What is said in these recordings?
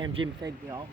AMG Mercedes nhỏ.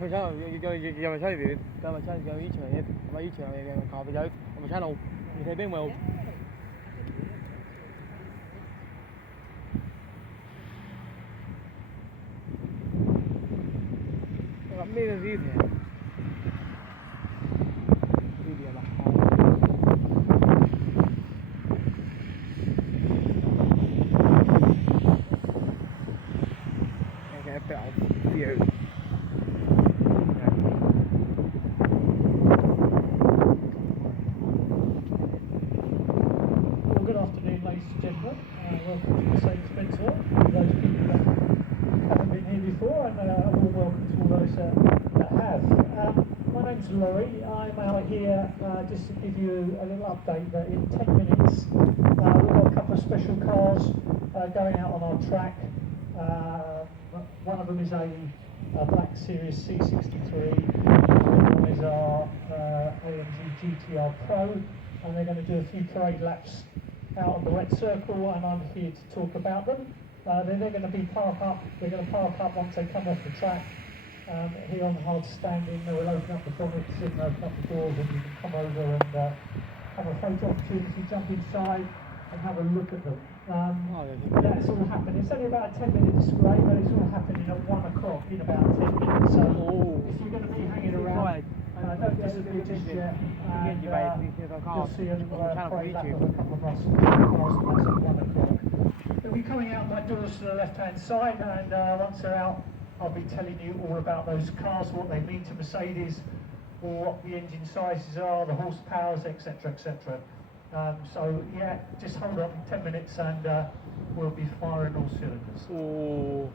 Sao giờ mà sao thì sao mà sao giờ ý trời hết mà ý trời này còn bây giờ mà sao đâu mình thấy bên mèo lắm đi là gì thế đi đi là cái bẹo nhiều. Ladies and gentlemen, welcome to Mercedes-Benz Hall. For those people that haven't been here before, and a warm welcome to all those that have. My name's Laurie. I'm out here just to give you a little update that in 10 minutes we've got a couple of special cars going out on our track. One of them is a Black Series C63, one is our AMG GTR Pro, and they're going to do a few parade laps out on the wet circle, and I'm here to talk about them. They're going to be park up. They're going to park up once they come off the track. Here on the hard standing, they will open up the bonnets and open up the doors, and you can come over and have a photo opportunity, jump inside and have a look at them. That's all happening. It's only about a 10-minute display, but it's all happening at 1 o'clock in about 10 minutes. So if you're going to be hanging around, don't disappear just yet. And you'll see a parade lap of a couple of Russell cars at 1 o'clock. They'll be coming out my doors to the left-hand side, and once they're out, I'll be telling you all about those cars, what they mean to Mercedes, or what the engine sizes are, the horsepowers, etc., etc. So yeah, just hold on 10 minutes and we'll be firing all cylinders. Oh.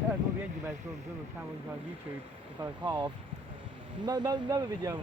Thế là tôi biết gì mà tôi sang YouTube tôi call no video.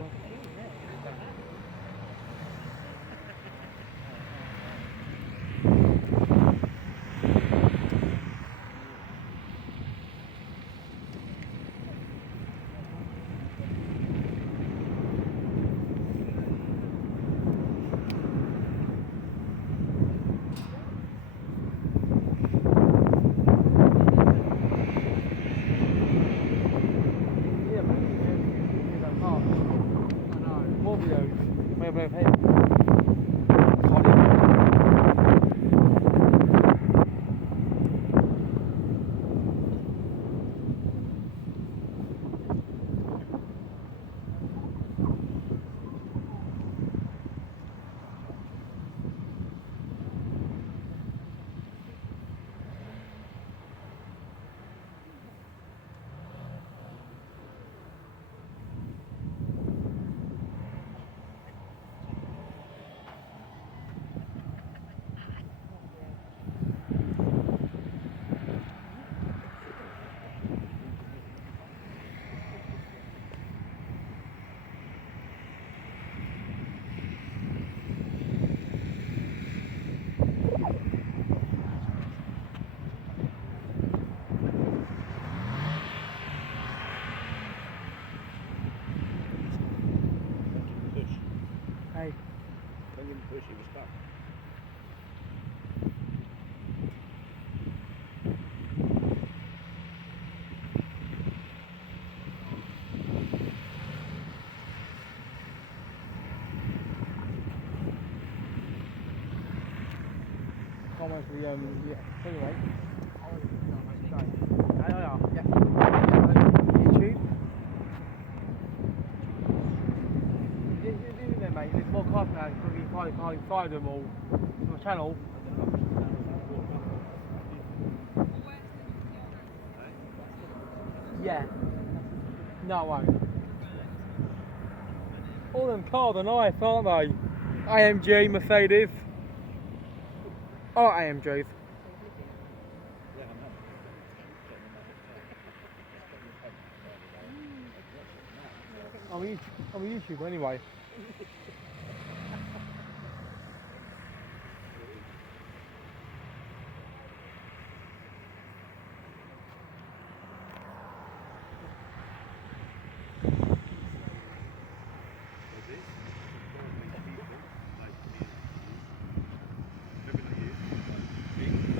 can't wait for the anyway. Yeah. YouTube. You there, mate. There's more cars now. You can't find them all on the channel. Yeah. No, I won't. All them cars are nice, aren't they? AMG, Mercedes. I like AMGs. I'm a YouTuber anyway.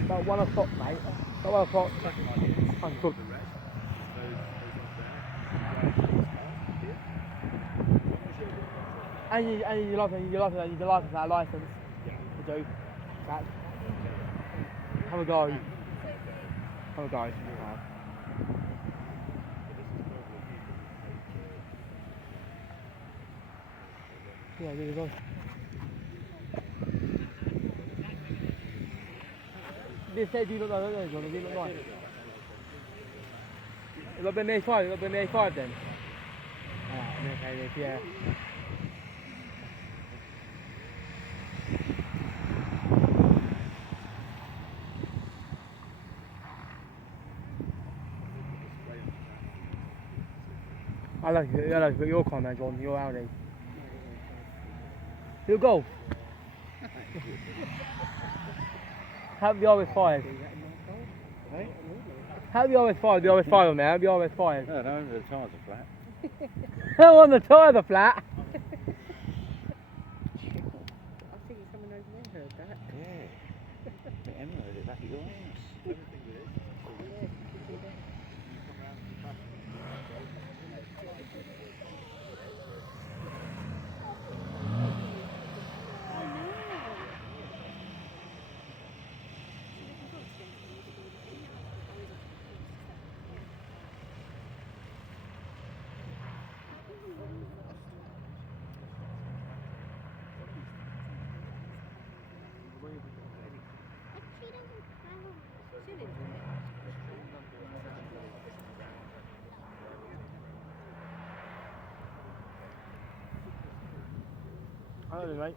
About 1 o'clock, mate. About 1 o'clock. I'm good. And you like that license. You do. That. Have a go. Have a go. Yeah, there you go. They said you look like those ones, you look nice. You look been A5, you look been A5 then? Okay, yeah. I like your car now, John, your Audi. Your Golf. Have the RS5. Have the RS5, the RS5 on there, have the RS5. No, the tyres are flat. No, on the tyres are flat. I think someone over there heard that. Yeah. Emma heard it back at your house. I don't know, mate.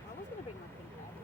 I was going to bring my pink out.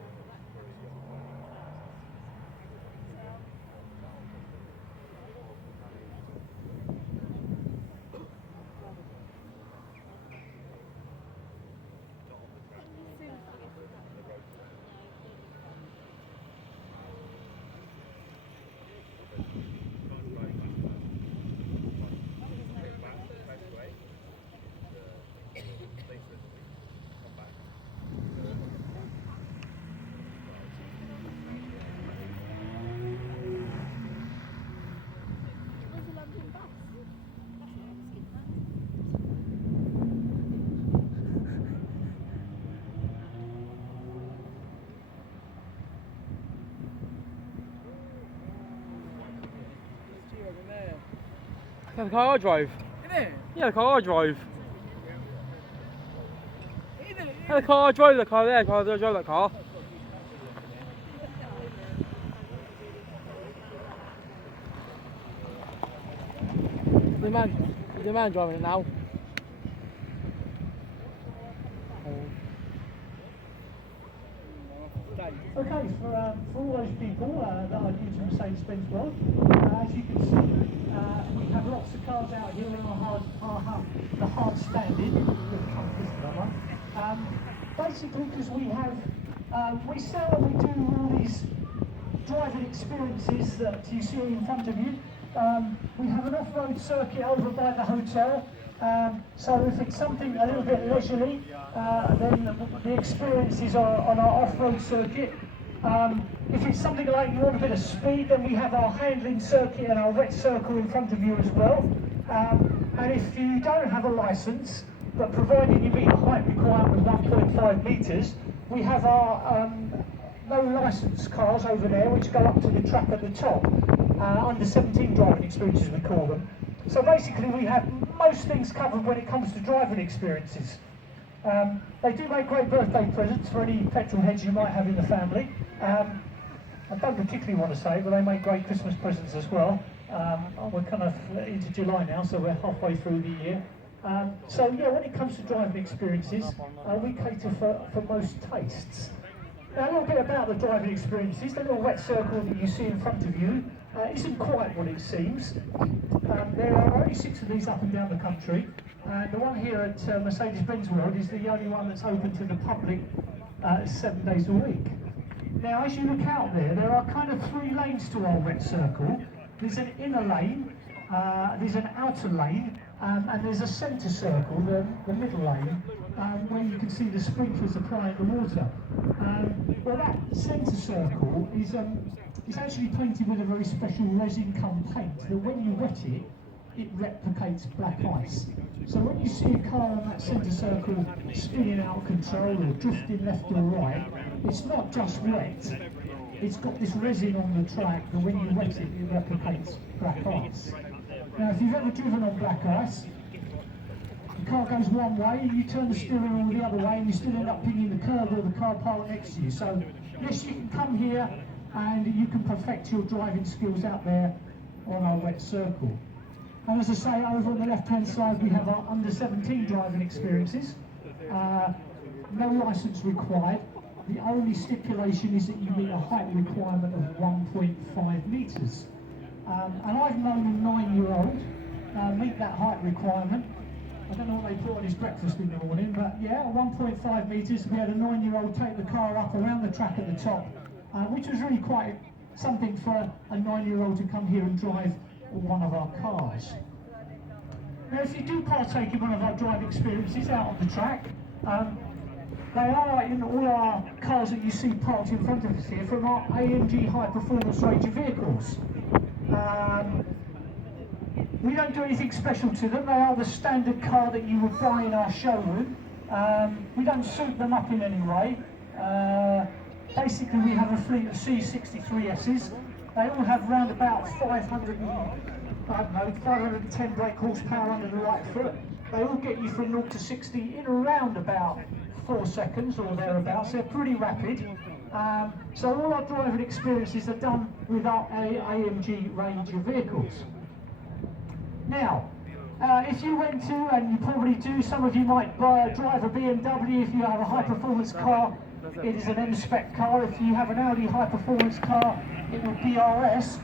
Yeah, the car I drove. Yeah, the car I drove. Yeah, the car I drove, the car there, I drove that car. The man driving it now. Okay, for all those people that are new to Mercedes-Benz world, as you can see, we have lots of cars out here in the hard standing. Basically, because we sell and we do all these driving experiences that you see in front of you. We have an off-road circuit over by the hotel, So if it's something a little bit leisurely, then the experiences are on our off-road circuit. If it's something like you want a bit of speed, then we have our handling circuit and our wet circle in front of you as well. And if you don't have a licence, but provided you meet a height requirement of 1.5 metres, we have our no licence cars over there which go up to the track at the top, under 17 driving experiences we call them. So basically we have most things covered when it comes to driving experiences. They do make great birthday presents for any petrol heads you might have in the family. I don't particularly want to say, but they make great Christmas presents as well. We're kind of into July now, so we're halfway through the year. So yeah, when it comes to driving experiences, we cater for most tastes. Now a little bit about the driving experiences. The little wet circle that you see in front of you isn't quite what it seems. There are only 6 of these up and down the country, and the one here at Mercedes-Benz World is the only one that's open to the public 7 days a week. Now as you look out there are kind of 3 lanes to our wet circle. There's an inner lane, there's an outer lane, and there's a centre circle, the middle lane, where you can see the sprinklers applying the water. Well, that centre circle is actually painted with a very special resin cum paint that when you wet it, it replicates black ice. So when you see a car on that centre circle spinning out of control or drifting left or right, it's not just wet. It's got this resin on the track that when you wet it, it replicates black ice. Now if you've ever driven on black ice, the car goes one way and you turn the steering wheel the other way and you still end up pinging the curb or the car parked next to you. So yes, you can come here and you can perfect your driving skills out there on our wet circle. And as I say, over on the left hand side we have our under 17 driving experiences. No licence required. The only stipulation is that you meet a height requirement of 1.5 metres. And I've known a 9-year-old meet that height requirement. I don't know what they put on his breakfast in the morning, but yeah, 1.5 metres. We had a 9-year-old take the car up around the track at the top, which was really quite something for a 9-year-old to come here and drive one of our cars. Now if you do partake in one of our drive experiences out on the track, they are in all our cars that you see parked in front of us here from our AMG high performance range of vehicles. We don't do anything special to them. They are the standard car that you would buy in our showroom. We don't suit them up in any way. Basically we have a fleet of C63S's. They all have round about 510 brake horsepower under the right foot. They all get you from 0 to 60 in around about 4 seconds or thereabouts. They're pretty rapid. So all our driving experiences are done with our AMG range of vehicles. Now, if you went to, and you probably do, some of you might drive a BMW if you have a high performance car. It is an M-Spec car. If you have an Audi high performance car, it will be RS.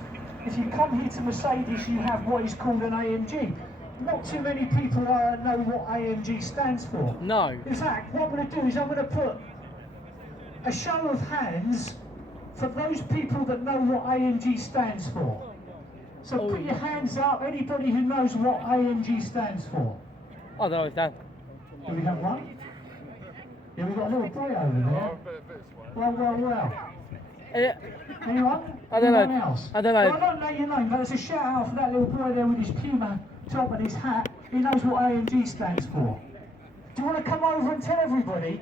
If you come here to Mercedes, you have what is called an AMG. Not too many people know what AMG stands for. No. In fact, what I'm going to do is I'm going to put a show of hands for those people that know what AMG stands for. So put your hands up, anybody who knows what AMG stands for. I don't know what that. Do we have one? Yeah, we've got a little boy over there. Well. Anyone? I don't Anyone know. else? I don't know. Well, I don't know your name, but there's a shout out for that little boy there with his Puma top and his hat. He knows what AMG stands for. Do you want to come over and tell everybody?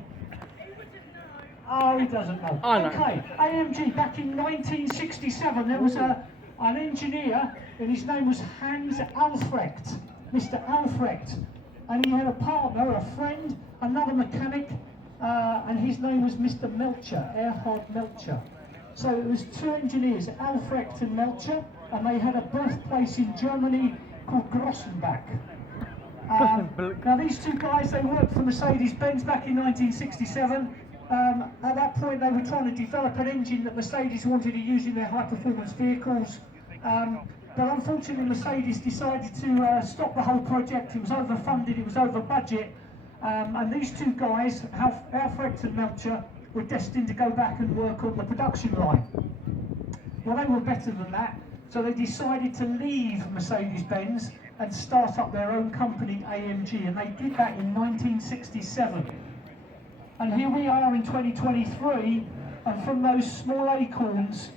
Oh, he doesn't know. I know. Okay, AMG, back in 1967, there was an engineer, and his name was Hans Alfrecht, Mr. Alfrecht. And he had a partner, a friend, another mechanic, and his name was Mr. Melcher, Erhard Melcher. So it was 2 engineers, Alfrecht and Melcher, and they had a birthplace in Germany called Grossenbach. Now these 2 guys, they worked for Mercedes-Benz back in 1967. At that point they were trying to develop an engine that Mercedes wanted to use in their high-performance vehicles. But unfortunately Mercedes decided to stop the whole project. It was overfunded, it was over budget. And these 2 guys, Alfrecht and Melcher, were destined to go back and work on the production line. Well, they were better than that, so they decided to leave Mercedes-Benz and start up their own company, AMG, and they did that in 1967. And here we are in 2023, and from those small acorns,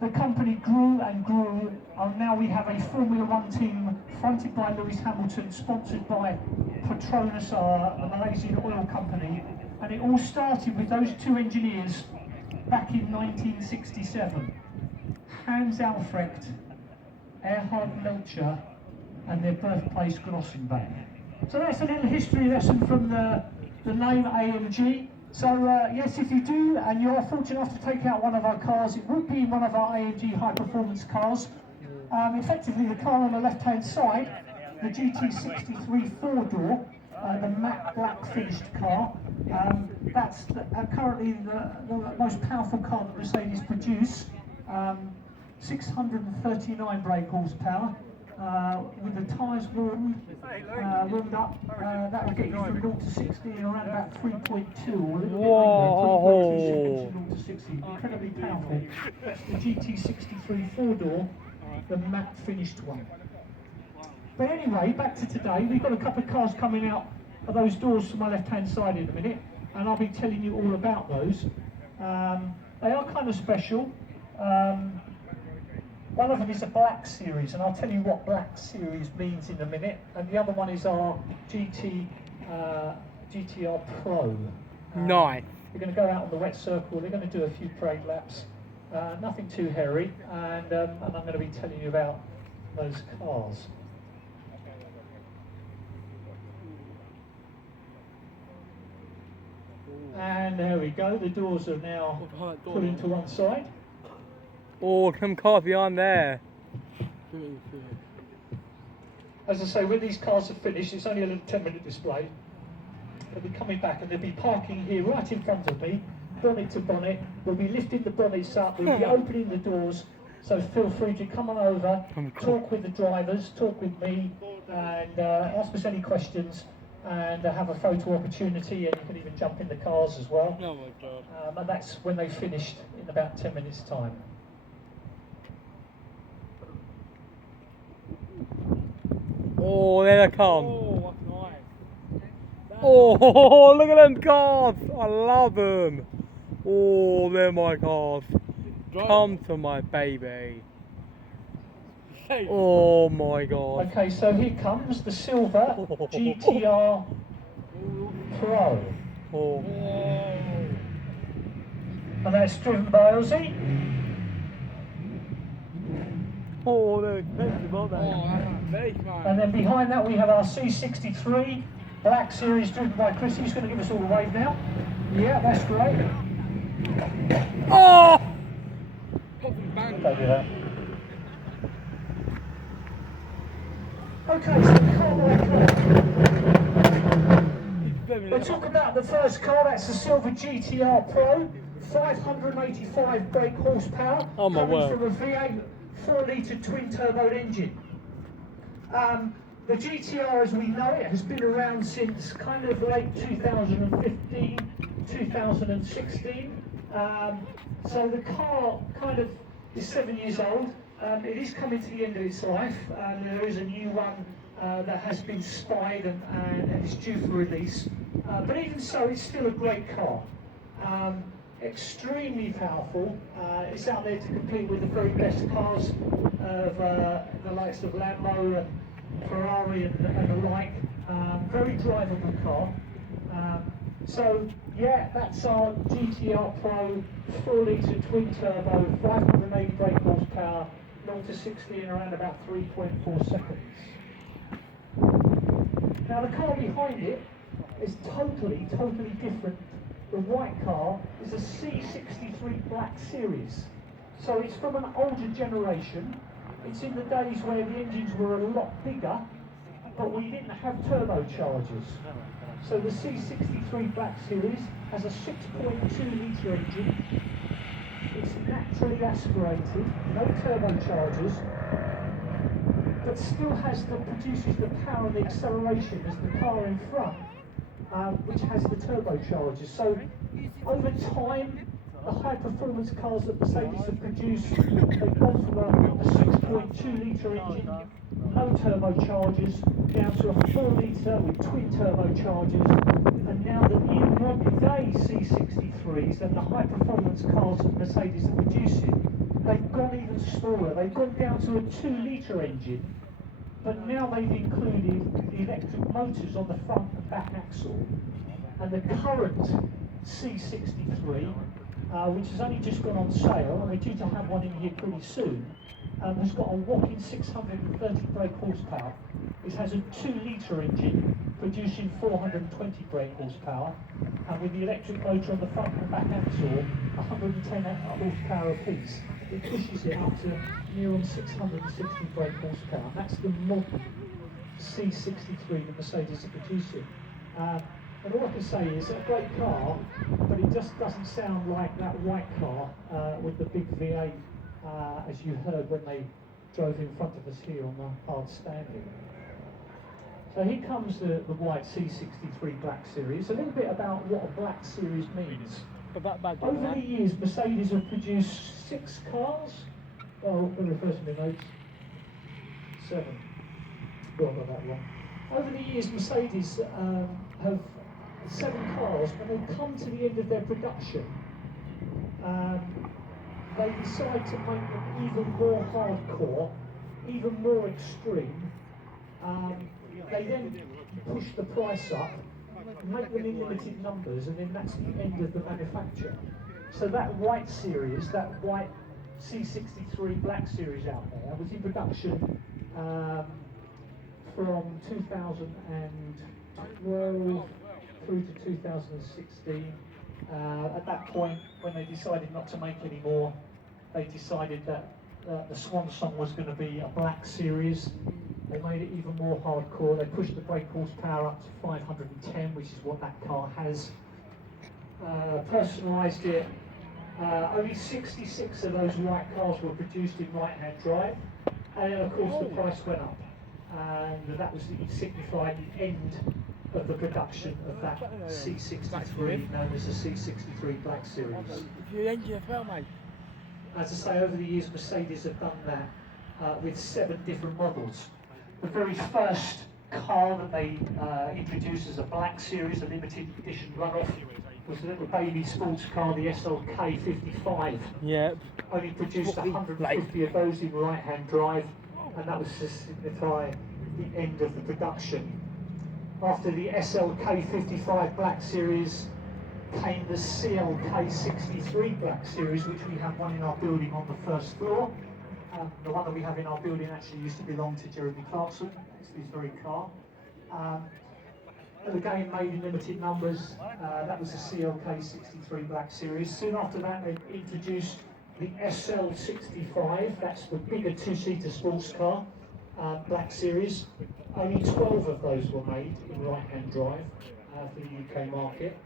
the company grew and grew, and now we have a Formula One team fronted by Lewis Hamilton, sponsored by Petronas, the Malaysian oil company, and it all started with those two engineers back in 1967. Hans Albrecht, Erhard Melcher, and their birthplace Grossenbach. So that's a little history lesson from the name AMG. So yes, if you do, and you are fortunate enough to take out one of our cars, it would be one of our AMG high performance cars. Effectively, the car on the left hand side, the GT63 4-door, the matte black finished car. That's currently the most powerful car that Mercedes produce. 639 brake horsepower. With the tyres warmed up, that will get you from 0 to 60 in around about 3.2 or a little bit later, 3.2 seconds from 0 to 60. Incredibly powerful. That's the GT63 4-door, the matte finished one. But anyway, back to today. We've got a couple of cars coming out of those doors to my left-hand side in a minute, and I'll be telling you all about those. They are kind of special. One of them is a Black Series, and I'll tell you what Black Series means in a minute. And the other one is our GTR Pro. Nice. We're going to go out on the wet circle. They're going to do a few parade laps. Nothing too hairy, and I'm going to be telling you about those cars. And there we go. The doors are now put into one side. Oh, some cars behind there. As I say, when these cars are finished, it's only a little 10-minute display. They'll be coming back and they'll be parking here right in front of me, bonnet to bonnet. We'll be lifting the bonnets up, we'll be opening the doors, so feel free to come on over, talk with the drivers, talk with me, and ask us any questions, and have a photo opportunity, and you can even jump in the cars as well. Oh my God. And that's when they've finished in about 10 minutes' time. Oh, there they come. Oh, that's nice. Oh, look at them cars. I love them. Oh, they're my cars. Come to my baby. Oh my God. Okay, so here comes the silver GTR Pro. Oh. And that's driven by Ozzy. Oh, they're expensive, aren't they? Oh, very smart. And then behind that we have our C63 Black Series driven by Chris. He's going to give us all a wave now. Yeah, that's great. Oh! Don't do that. Okay, so car by car. We'll talk about the first car. That's the silver GTR Pro. 585 brake horsepower. Oh my word. Coming from a V8 4-litre twin-turbo engine. The GTR, as we know it, has been around since kind of late 2015, 2016. So the car kind of is 7 years old. It is coming to the end of its life. There is a new one that has been spied and is due for release. But even so, it's still a great car. Extremely powerful. It's out there to compete with the very best cars of the likes of Lambo and Ferrari and the like. Very drivable car. So yeah, that's our GTR Pro 4-litre twin turbo, 580 brake horsepower, 0 to 60 in around about 3.4 seconds. Now the car behind it is totally different. The white car is a C63 Black Series. So it's from an older generation. It's in the days where the engines were a lot bigger, but we didn't have turbochargers. So the C63 Black Series has a 6.2 litre engine. It's naturally aspirated, no turbochargers, but still produces the power and the acceleration as the car in front, which has the turbochargers. So over time, the high performance cars that Mercedes have produced, they've gone from a 6.2 litre engine, no turbochargers, down to a 4 litre with twin turbochargers, and now the new modern day C63s and the high performance cars that Mercedes are producing, they've gone even smaller. They've gone down to a 2 litre engine, but now they've included the electric motors on the front and back axle. And the current C63, which has only just gone on sale, and we're due to have one in here pretty soon, has got a whopping 630 brake horsepower. It has a 2 litre engine producing 420 brake horsepower, and with the electric motor on the front and back axle, 110 horsepower apiece. It pushes it up to near on 660 brake horsepower. That's the modern C63 that Mercedes are producing. And all I can say is it's a great car, but it just doesn't sound like that white car with the big V8, as you heard when they drove in front of us here on the hard standing. So here comes the white C63 Black Series. A little bit about what a Black Series means. Over the years, Mercedes have produced 6 cars. Oh, let me reverse my notes. 7. Oh, I got that wrong. Over the years, Mercedes have 7 cars. When they come to the end of their production, they decide to make them even more hardcore, even more extreme. They then push the price up, make them in limited numbers, and then that's the end of the manufacture. So that white series, that white C63 Black Series out there, was in production from 2012 through to 2016. At that point, when they decided not to make any more, they decided that the swan song was going to be a Black Series. They made it even more hardcore. They pushed the brake horsepower up to 510, which is what that car has. Personalised it. Only 66 of those white cars were produced in right-hand drive, and then of course the price went up, and that was signified the end of the production of that C63, known as the C63 Black Series. As I say, over the years Mercedes have done that with 7 different models. The very first car that they introduced as a Black Series, a limited edition runoff, was a little baby sports car, the SLK 55. Yep. Only produced 150 of those in right-hand drive, and that was to signify the end of the production. After the SLK 55 Black Series came the CLK 63 Black Series, which we have one in our building on the first floor. The one that we have in our building actually used to belong to Jeremy Clarkson. It's his very car. And again, made in limited numbers. That was the CLK 63 Black Series. Soon after that, they introduced the SL65. That's the bigger 2-seater sports car, Black Series. Only 12 of those were made in right-hand drive for the UK market.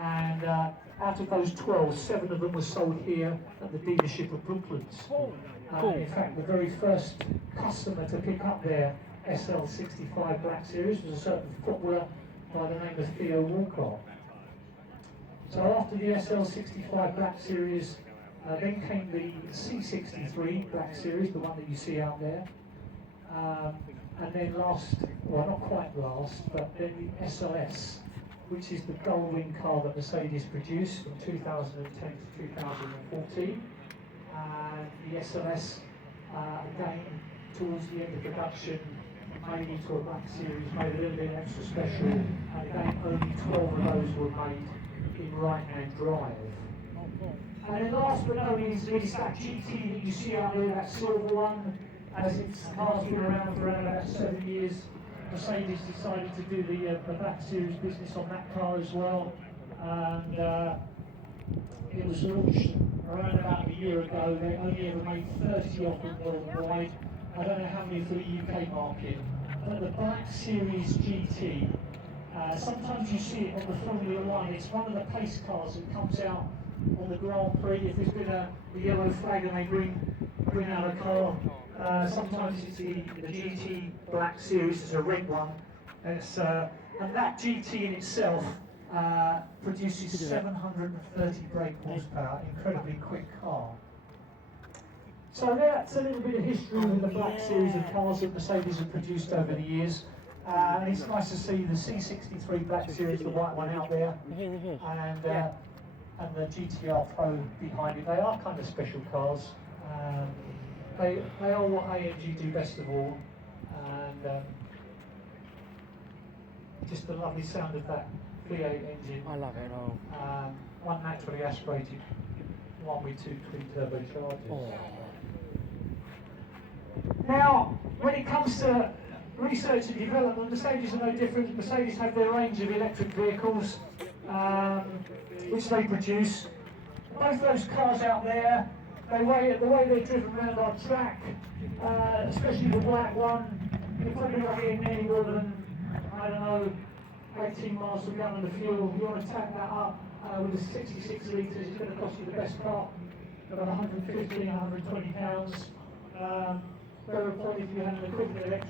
And out of those 12, 7 of them were sold here at the dealership of Brooklands. In fact, the very first customer to pick up their SL65 Black Series was a certain footballer by the name of Theo Walcott. So after the SL65 Black Series, then came the C63 Black Series, the one that you see out there. And then last, well not quite last, but then the SLS, which is the gull-wing car that Mercedes produced from 2010 to 2014. And the SLS, again, towards the end of production, made into a Black Series, made a little bit extra special, and again, only 12 of those were made in right-hand drive. And then last but not least, is that GT that you see out there, that silver one. As its car's been around for around about 7 years, Mercedes decided to do the Black Series business on that car as well. And it was launched around about a year ago. They only ever made 30 of them worldwide. I don't know how many for the UK market. But the Black Series GT, sometimes you see it on the Formula One. It's one of the pace cars that comes out on the Grand Prix. If there's been a yellow flag and they bring out a car, sometimes it's the GT Black Series. It's a red one. And that GT in itself produces 730 brake horsepower, incredibly quick car. So that's a little bit of history with the black series of cars that Mercedes have produced over the years. And it's nice to see the C63 Black Series, the white one out there, and the GTR Pro behind it. They are kind of special cars. They are what AMG do best of all, and just the lovely sound of that V8 engine. I love it all. One naturally aspirated, one with two twin turbochargers. Oh. Now, when it comes to research and development, Mercedes are no different. Mercedes have their range of electric vehicles, which they produce. Both those cars out there, the way they're driven around our track, especially the black one, you're probably not getting any more than, I don't know, 18 miles per gallon of fuel. You want to tap that up with a 66 litres, it's going to cost you the best part, about 115, 120 pounds. Better point if you had an equivalent electric